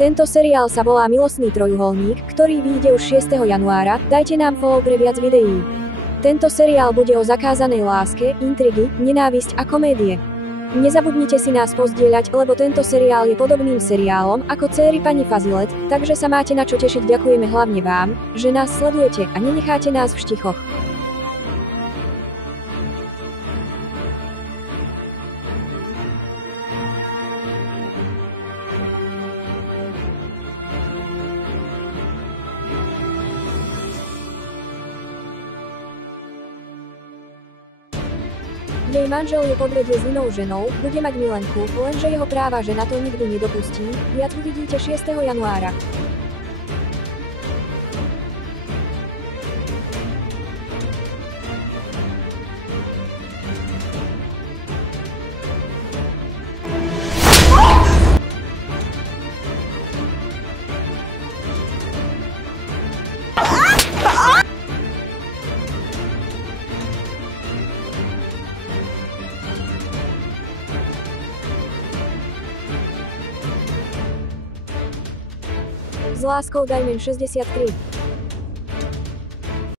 Tento seriál sa volá Milostný trojuholník, ktorý vyjde už 6. januára, dajte nám follow pre viac videí. Tento seriál bude o zakázanej láske, intrigy, nenávisť a komédie. Nezabudnite si nás pozdieľať, lebo tento seriál je podobným seriálom ako Céry pani Fazilet, takže sa máte na čo tešiť. Ďakujeme hlavne vám, že nás sledujete a nenecháte nás v štichoch. Jej manžel ju podvedie s inou ženou, bude mať milenku, lenže jeho práva žena to nikdy nedopustí. Viac uvidíte 6. januára. S láskou Diamond 63.